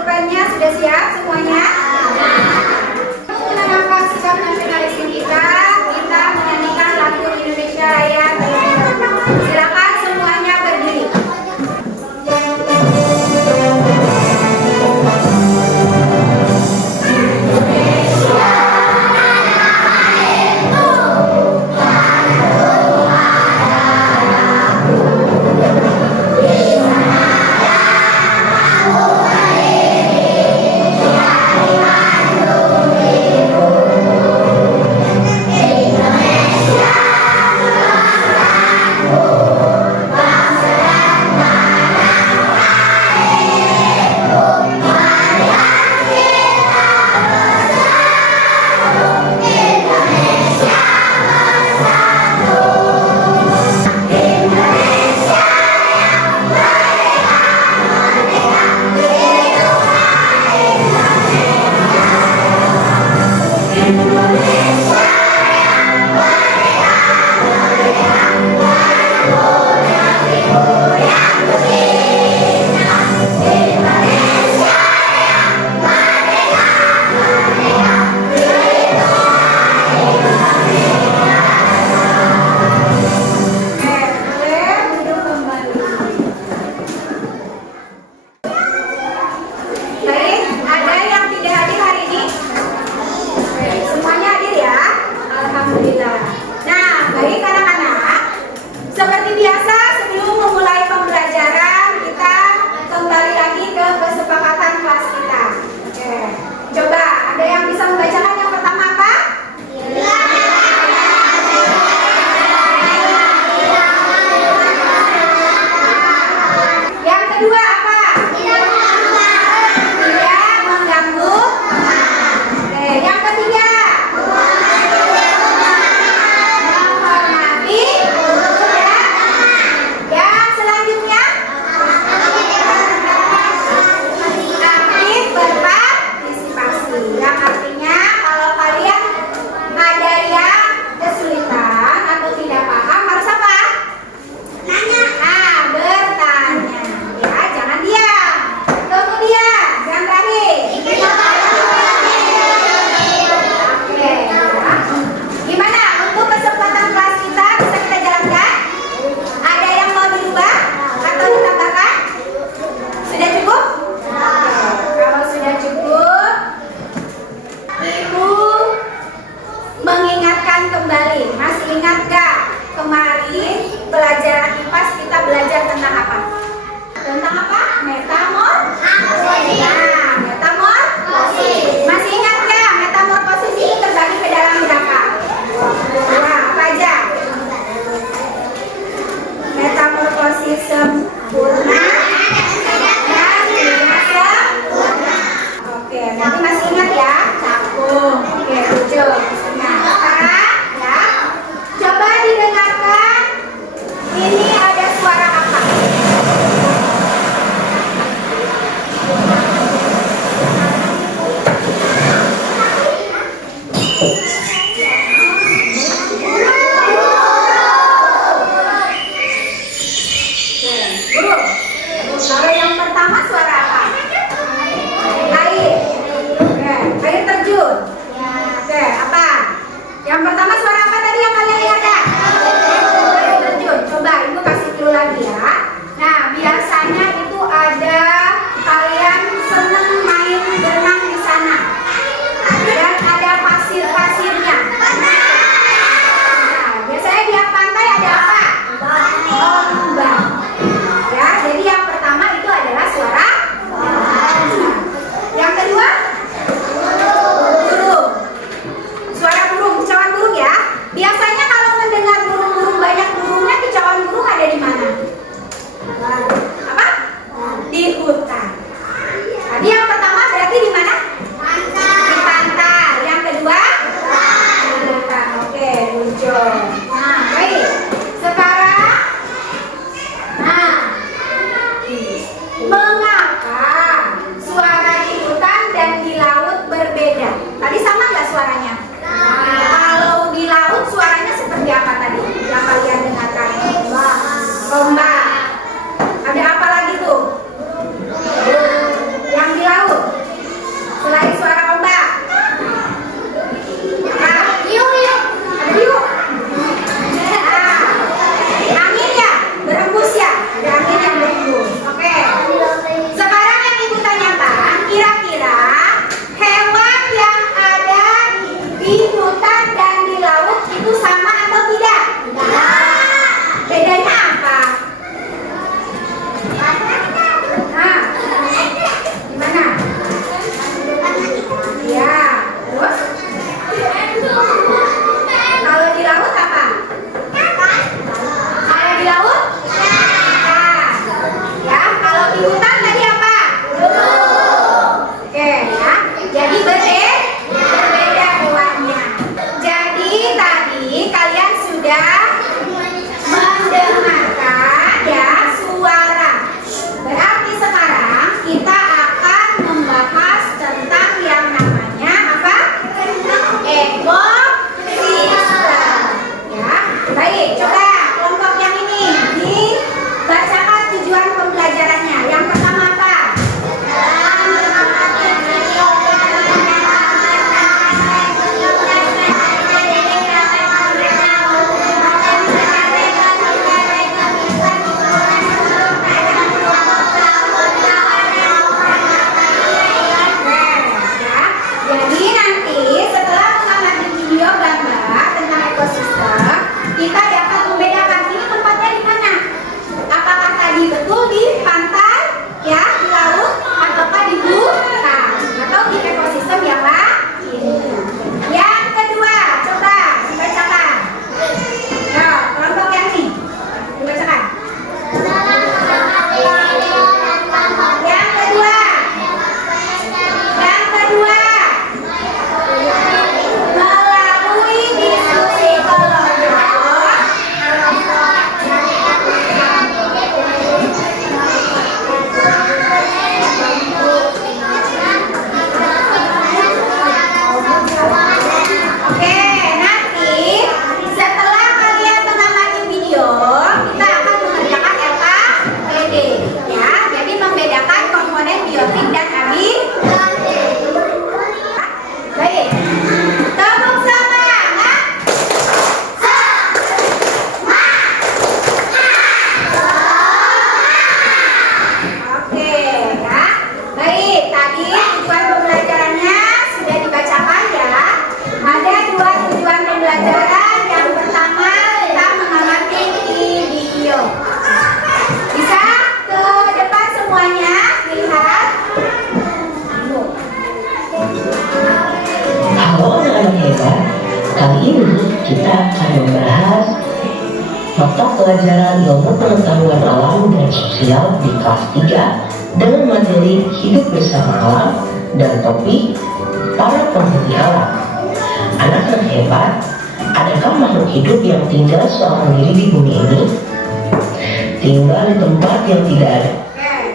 pulpennya sudah siap semuanya? Menanamkan sikap nasionalisme kita menyanyikan lagu Indonesia Raya. Silakan semuanya berdiri. hebat, kali ini kita akan membahas mata pelajaran ilmu pengetahuan alam dan sosial di kelas 3 dengan materi hidup bersama alam dan topik para penghuni alam. Anak-anak hebat, adakah makhluk hidup yang tinggal seorang diri di bumi ini? Tinggal di tempat yang tidak ada.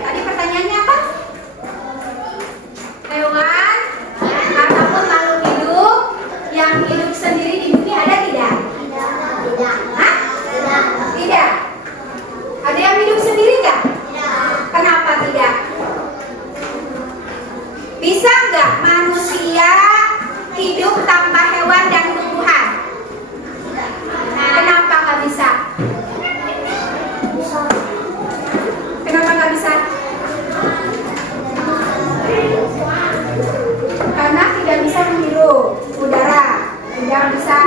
Tadi pertanyaannya apa? Hewan ataupun makhluk hidup yang hidup sendiri di bumi ada tidak? Hah? Tidak. Ada yang hidup sendiri nggak? Kenapa tidak? Bisa nggak manusia hidup tanpa hewan dan tumbuhan? Kenapa nggak bisa? Kenapa nggak bisa? Karena tidak bisa menghirup udara, tidak bisa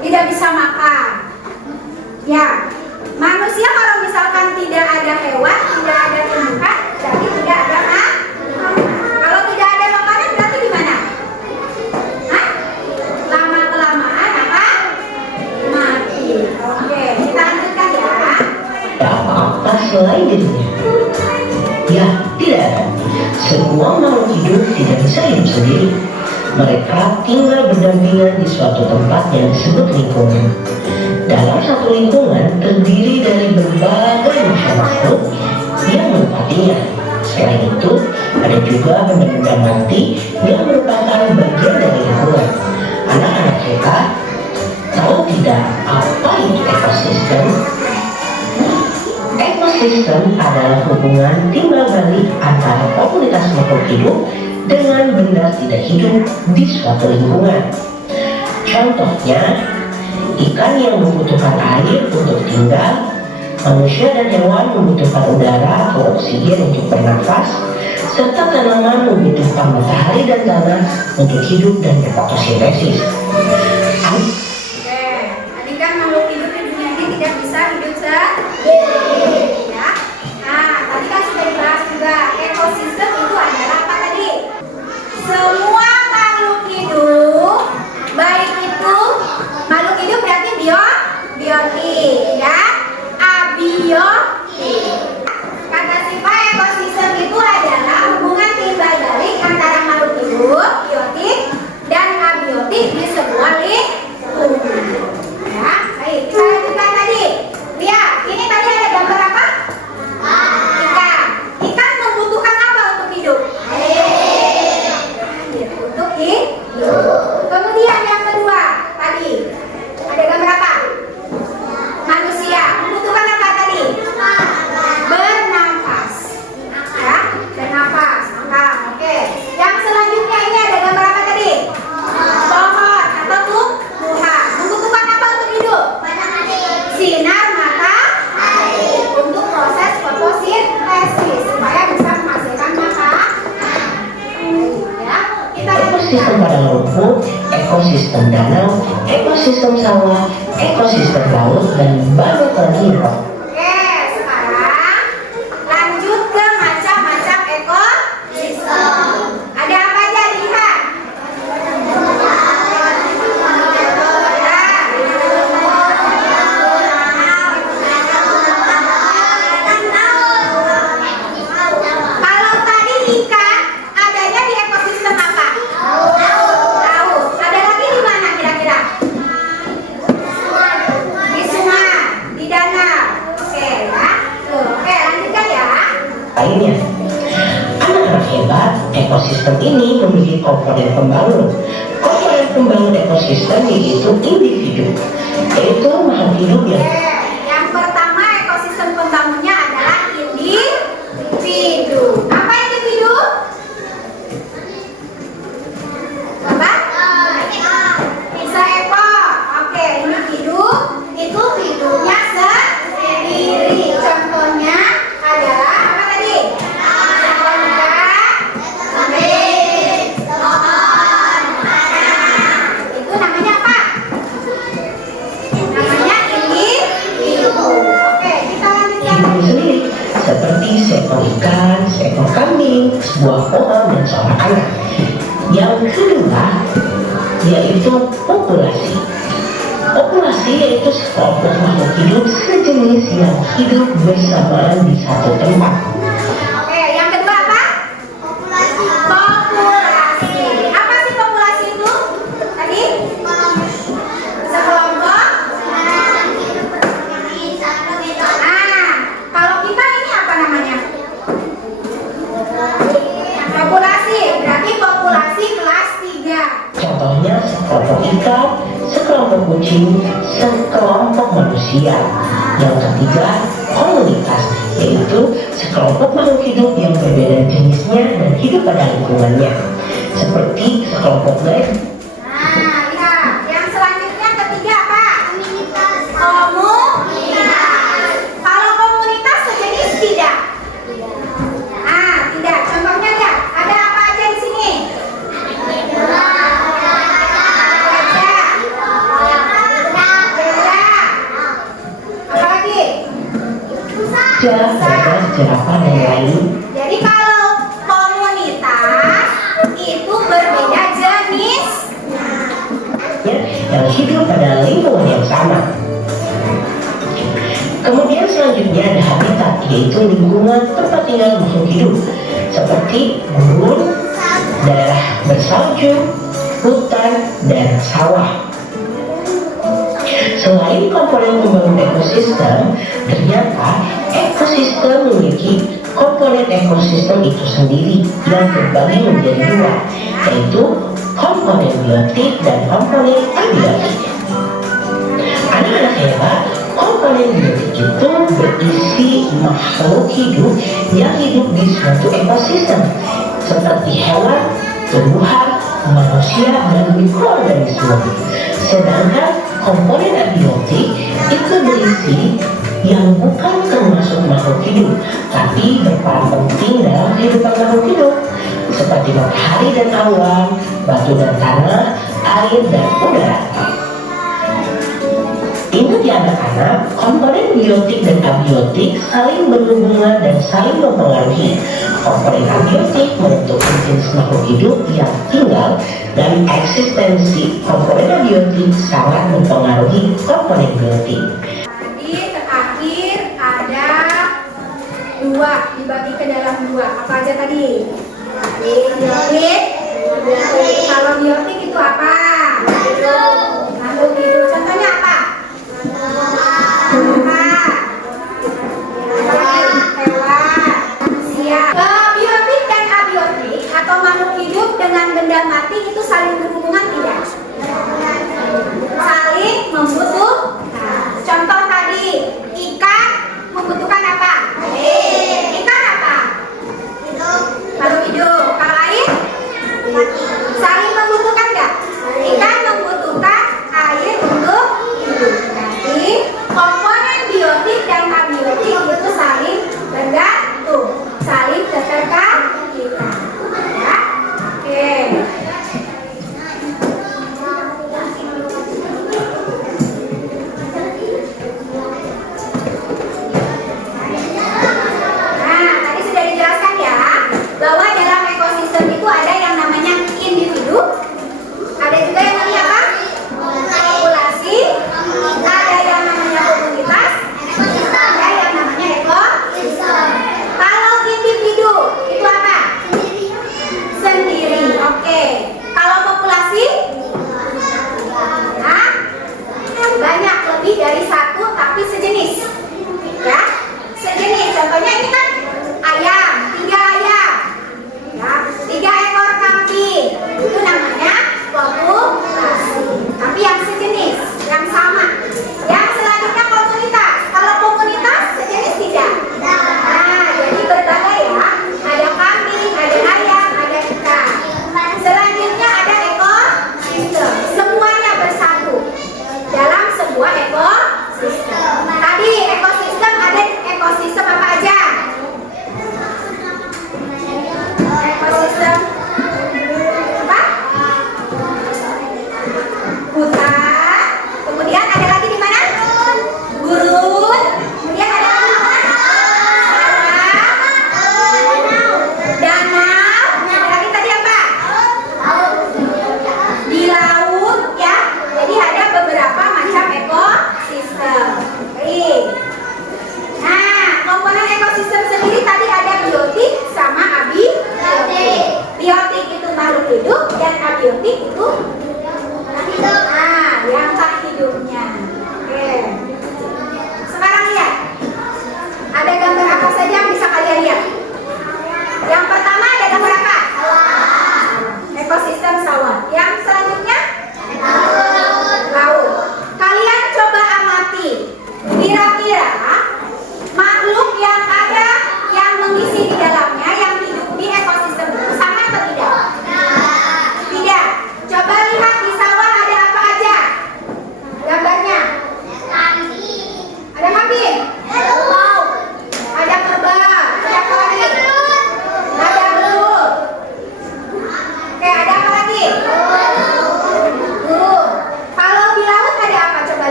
tidak bisa makan. Ya, manusia kalau misalkan tidak ada hewan, tidak ada tumbuhan, berarti tidak ada makanan. Kalau tidak ada makanan, berarti gimana? Hah? Lama kelamaan apa? Mati. Oke, kita lanjutkan ya. Apa selain dirinya? Ya, tidak ada. Semua makhluk hidup tidak bisa hidup sendiri. Mereka tinggal berdampingan di suatu tempat yang disebut lingkungan. Dalam satu lingkungan terdiri dari berbagai macam makhluk yang menempatinya. Selain itu, ada juga benda-benda mati yang merupakan bagian dari lingkungan. Anak-anak kita tahu tidak apa itu ekosistem? Ekosistem adalah hubungan timbal balik antara komunitas makhluk hidup dengan benda tidak hidup di suatu lingkungan. Contohnya, ikan yang membutuhkan air untuk tinggal, manusia dan hewan membutuhkan udara atau oksigen untuk bernafas, serta tanaman membutuhkan matahari dan tanah untuk hidup dan berfotosintesis. Tadi kan makhluk hidup di dunia ini tidak bisa hidup sendiri, ya. Nah, tadi kan sudah dibahas juga ekosistem itu adalah apa tadi? Semua makhluk hidup, baik itu makhluk hidup berarti biotik, ya, abiotik. Kata sifat ekosistem itu adalah hubungan timbal balik antara makhluk hidup, biotik, dan abiotik di sebuah lingkungan. Ya, baik. Kita lanjutkan tadi. Lihat, ini tadi ada gambar apa? Ikan. Ikan membutuhkan apa untuk hidup? Air. Untuk hidup. Kemudian yang kedua, tadi ada gambar apa? Manusia membutuhkan apa tadi? Bernafas. Ya, bernafas. Nah, oke. Yang selanjutnya ini ada gambar apa tadi? Pohon atau tumbuhan. Membutuhkan apa untuk hidup? Sinar matahari untuk proses fotosintesis supaya bisa menghasilkan makanan. Ya, kita Ekosistem padang rumput, ekosistem danau, ekosistem sawah, ekosistem laut, dan banyak lagi. Oke, sekarang lanjut ke macam-macam ekosistem. Ada apa aja dilihat? Kalau tadi ikan adanya di ekosistem apa? Laut. Ada lagi di mana kira-kira? Di sungai, di danau. Oke ya. Tuh, oke lanjutkan ya. Lainnya, anak-anak hebat, ekosistem ini memiliki komponen pembangun. Komponen pembangun ekosistem yaitu individu, yaitu makhluk hidup yang Yang pertama ekosistem pembangunnya adalah individu. Apa individu? Apa? Seekor. Oke, individu itu hidupnya sendiri. Contohnya adalah apa tadi? Itu namanya apa? Namanya individu. Oke, kita lanjutkan. hidup sendiri, seperti seekor ikan, seekor kambing, sebuah pohon, dan seorang anak. Yang kedua yaitu populasi. Populasi yaitu sekelompok makhluk hidup sejenis yang hidup bersamaan di satu tempat. Oke, yang kedua apa? Populasi. Populasi. Apa sih populasi itu? Tadi? Sekelompok. Nah, kalau kita ini apa namanya? Populasi. Berarti populasi kelas 3. Contohnya sekelompok ikan, sekelompok kucing, sekelompok manusia. Yang ketiga, komunitas, yaitu sekelompok makhluk hidup yang berbeda jenisnya dan hidup pada lingkungannya. Seperti sekelompok baik. Nah, lihat. Yang selanjutnya ketiga apa? Komunitas. Komunitas. Kalau komunitas sejenis tidak? Ah, tidak. Contohnya lihat. Ada apa aja di sini? Gajah, jerapah, dan lain. Jadi kalau komunitas itu berbeda jenis. Yang hidup pada lingkungan yang sama. Kemudian selanjutnya ada habitat, yaitu lingkungan tempat tinggal makhluk hidup seperti gurun, daerah bersalju, hutan, dan sawah. Selain komponen pembangun ekosistem, ternyata ekosistem memiliki komponen ekosistem itu sendiri yang terbagi menjadi dua, yaitu komponen biotik dan komponen abiotik. Anak-anak hebat, komponen biotik itu berisi makhluk hidup yang hidup di suatu ekosistem seperti hewan, tumbuhan, manusia, dan mikroorganisme. Sedangkan komponen abiotik itu berisi yang bukan termasuk makhluk hidup, tapi berperan penting dalam kehidupan makhluk hidup, seperti matahari dan awan, batu dan tanah, air dan udara. Ingat ya anak-anak, komponen biotik dan abiotik saling berhubungan dan saling mempengaruhi. Komponen abiotik menentukan jenis makhluk hidup yang tinggal, dan eksistensi komponen abiotik sangat mempengaruhi komponen biotik. Tadi terakhir ada dua, dibagi ke dalam dua. Apa aja tadi? Biotik. Kalau biotik itu apa? Makhluk hidup. Contohnya apa? Biotik dan abiotik atau makhluk hidup dengan benda mati itu saling berhubungan tidak? Saling membutuhkan. Contoh tadi, ikan membutuhkan apa? Ikan apa? Makhluk hidup. Kalau air? Saling membutuhkan nggak? Ikan membutuhkan air untuk hidup. Jadi komponen biotik dan abiotik itu saling bergantung, saling keterkaitan. Ya, oke.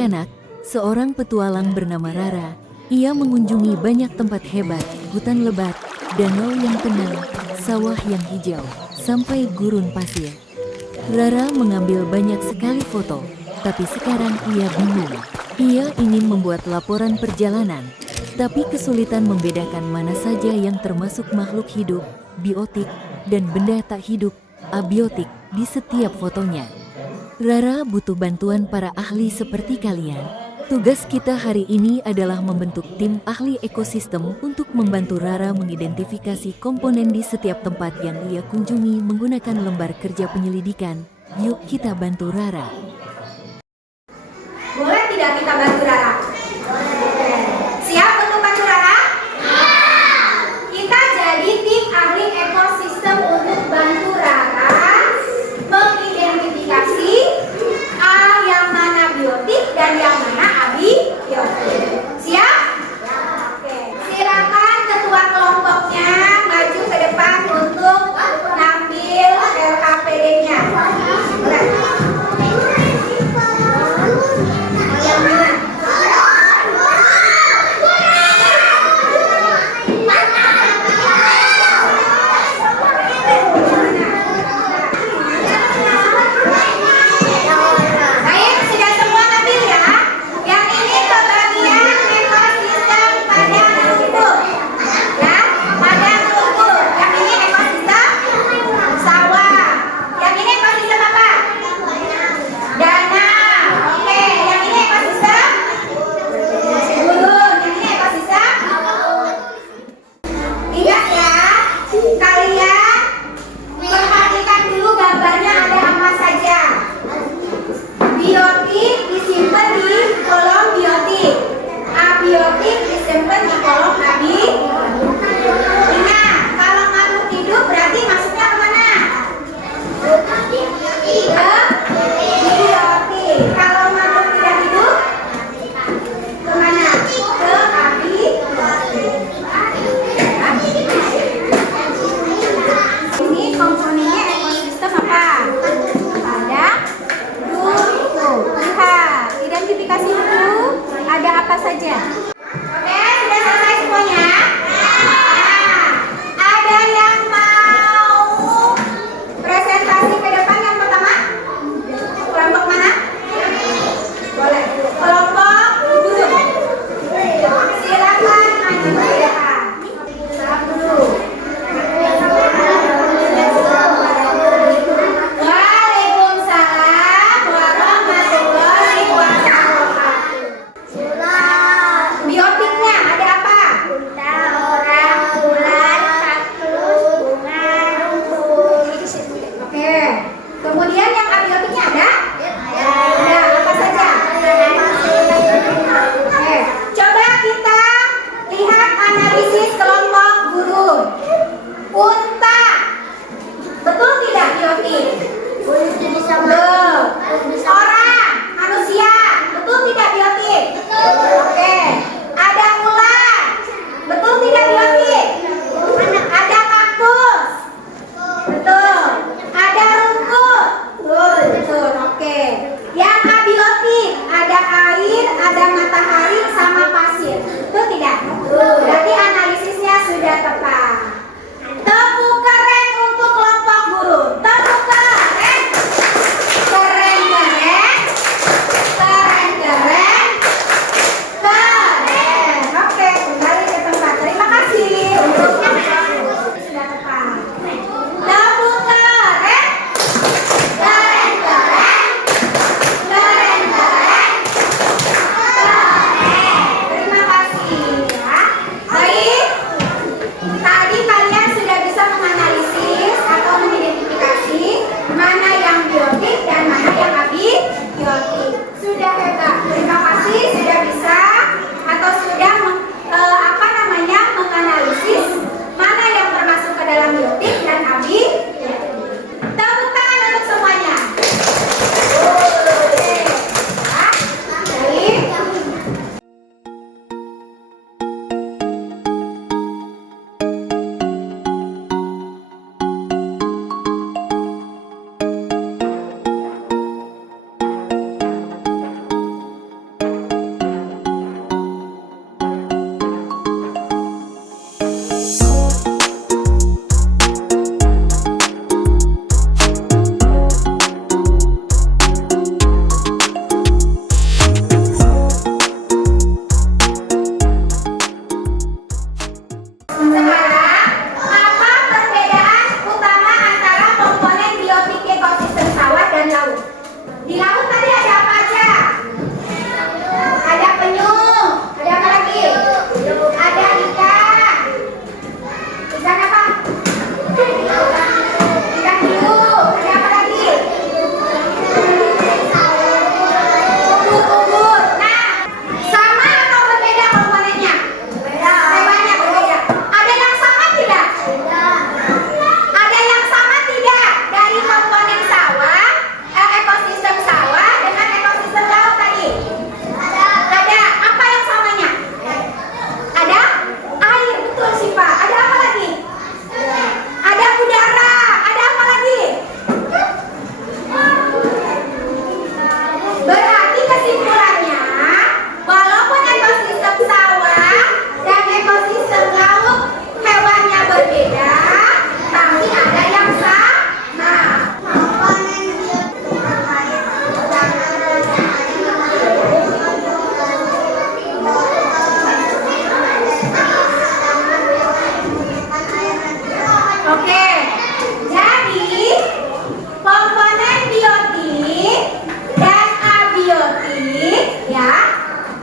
Kanak-kanak, seorang petualang bernama Rara. Ia mengunjungi banyak tempat hebat, hutan lebat, danau yang tenang, sawah yang hijau, sampai gurun pasir. Rara mengambil banyak sekali foto, tapi sekarang ia bingung. Ia ingin membuat laporan perjalanan, tapi kesulitan membedakan mana saja yang termasuk makhluk hidup, biotik, dan benda tak hidup, abiotik, di setiap fotonya. Rara butuh bantuan para ahli seperti kalian. Tugas kita hari ini adalah membentuk tim ahli ekosistem untuk membantu Rara mengidentifikasi komponen di setiap tempat yang ia kunjungi menggunakan lembar kerja penyelidikan. Yuk kita bantu Rara. Boleh tidak kita bantu Rara? Siap untuk bantu Rara? Kita jadi tim ahli ekosistem untuk bantu Rara mengidentifikasi yang mana biotik dan yang mana abiotik. Siap? Oke. Silakan ketua kelompoknya maju ke depan untuk ngambil LKPD-nya. Yang mana? Baik, sudah semua ngambil ya. Yang ini ke bagian ekosistem padang rumput. Ya, padang rumput. Yang ini ekosistem sawah. Yang ini ekosistem apa? Danau. Oke, yang ini ekosistem gunung. Yang ini ekosistem. Ingat ya, kalian perhatikan dulu gambarnya ada apa saja. Biotik disimpan di kolom biotik. Abiotik disimpan di kolom abiotik. Ingat, kalau makhluk hidup berarti masuknya kemana? Ke biotik. Kalau makhluk tidak hidup kemana? Ke abiotik. Ini komponennya ekosistem apa? Padang rumput. Lihat, identifikasi dulu ada apa saja. Oke, sudah selesai semuanya? Nah, ada yang mau presentasi ke depan yang pertama? Kelompok mana? Boleh. Kelompok guru. Silakan maju ke depan. Salam dulu. Waalaikumsalam warahmatullahi wabarakatuh.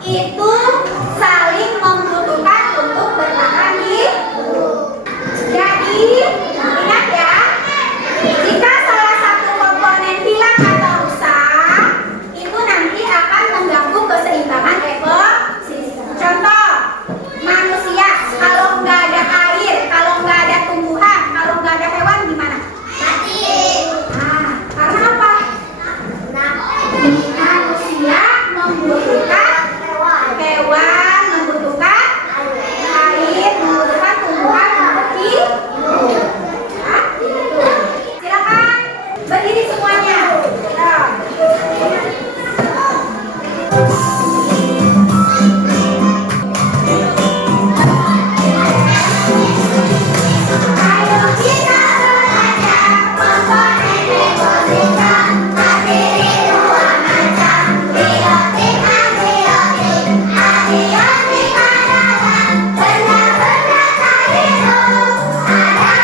itu saling membutuhkan untuk bertahan hidup. Jadi, ingat ya, jika salah satu komponen hilang atau rusak, itu nanti akan mengganggu keseimbangan ekosistem. Contoh, manusia, kalau nggak ada air, kalau nggak ada tumbuhan, kalau nggak ada hewan, gimana? Mati. Nah, karena apa? Manusia membutuhkan hewan, membutuhkan air, membutuhkan tumbuhan untuk hidup. Ya, gitu. Silakan berdiri semuanya. Ya. Ayo kita belajar komponen ekosistem. Terdiri dua macam, biotik, abiotik. Abiotik adalah benda-benda tak hidup. Ada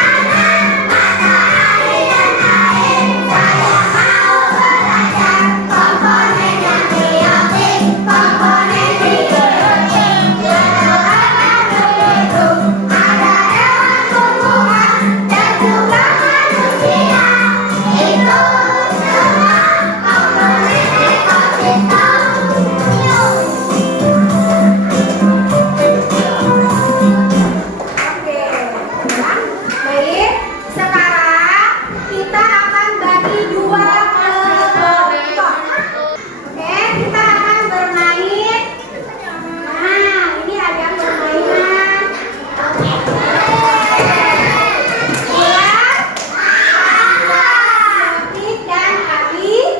tanah, matahari dan air. Saya mau belajar komponen yang biotik, komponen biotik. Ada makhluk hidup, ada hewan, tumbuhan, dan juga manusia. Itu semua komponen ekosistem. Oke, ya. Baik. Sekarang kita akan bagi dua kelompok. Oke, kita akan bermain. Nah, ini ada permainan. Bola, abiotik, dan abiotik.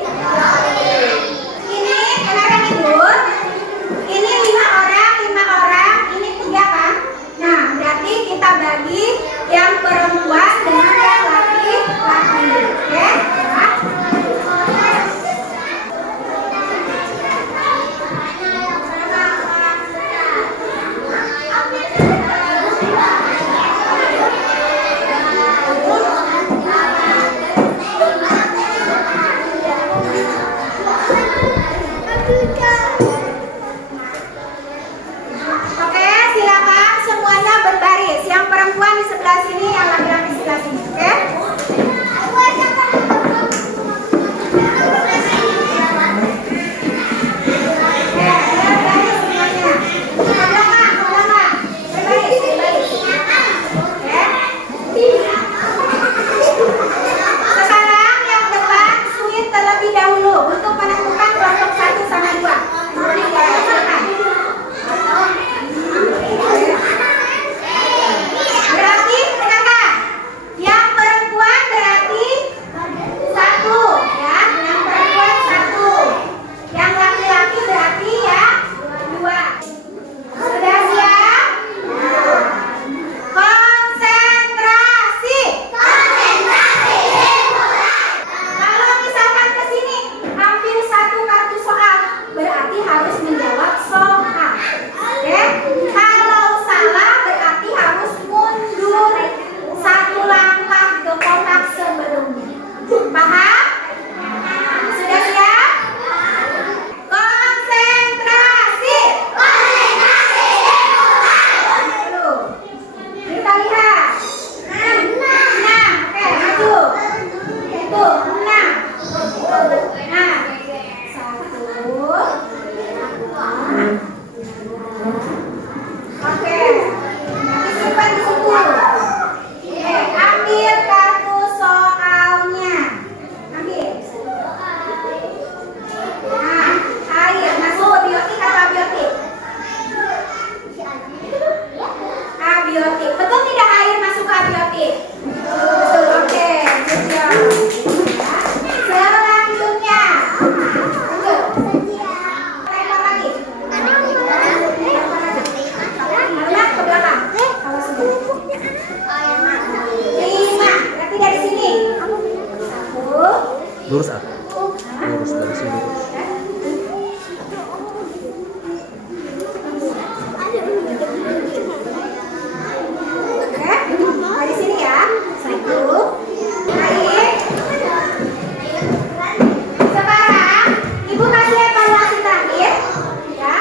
Ini kenapa tidur? Ini 5 orang, ini 3 kan? Nah, berarti kita bagi yang perempuan dengan yang laki-laki. Oke? Ya. Oke, silakan semuanya berbaris. Yang perempuan di sebelah sini, yang laki-laki di sebelah sini. Oke? Oke, berbaris semuanya. Ke belakang. Berbaris. Oke? Sekarang yang depan suit terlebih dahulu untuk menentukan kelompok 1 sama 2. Silakan. Berarti dengarkan, yang perempuan berarti 1, ya, yang perempuan 1, yang laki-laki berarti ya 2. Sudah siap? Konsentrasi. Kalau misalkan ke sini ambil 1 kartu soal, berarti harus menjawab soal. Oke? Kalau salah berarti harus mundur 1 langkah ke kotak sebelumnya. Paham? Sudah siap? Konsentrasi. Dulu. Kita lihat. 6. Oke, maju. Itu 6. Nah, 1. Oke, nanti simpan di situ. Oke, ambil kartu soalnya. Ambil. Nah, air masuk biotik atau abiotik? Abiotik. Betul tidak air masuk ke abiotik? Betul. Oke, good job. Ya. Selanjutnya. Lanjut. Lempar lagi. Lempar ke belakang. Awas dulu. 5. Berarti dari sini. 1. Lurus ah. Lurus dari sini lurus. Sekarang Ibu kasih evaluasi terakhir, ya.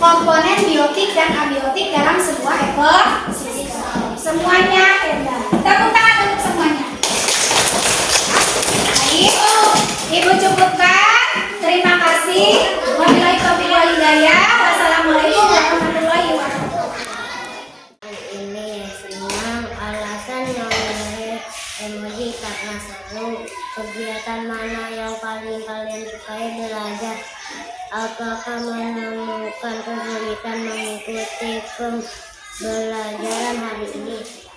komponen biotik dan abiotik dalam sebuah ekosistem. Semuanya hebat. Tepuk tangan untuk semuanya. Baik, Ibu cukupkan. Terima kasih. Wabillahi taufiq wal hidayah. Wassalamualaikum warahmatullahi wabarakatuh. Ini senang alasan yang menarik emoji karena seru. Kegiatan mana yang paling kalian sukai belajar? Apakah menemukan kesulitan mengikuti pembelajaran hari ini?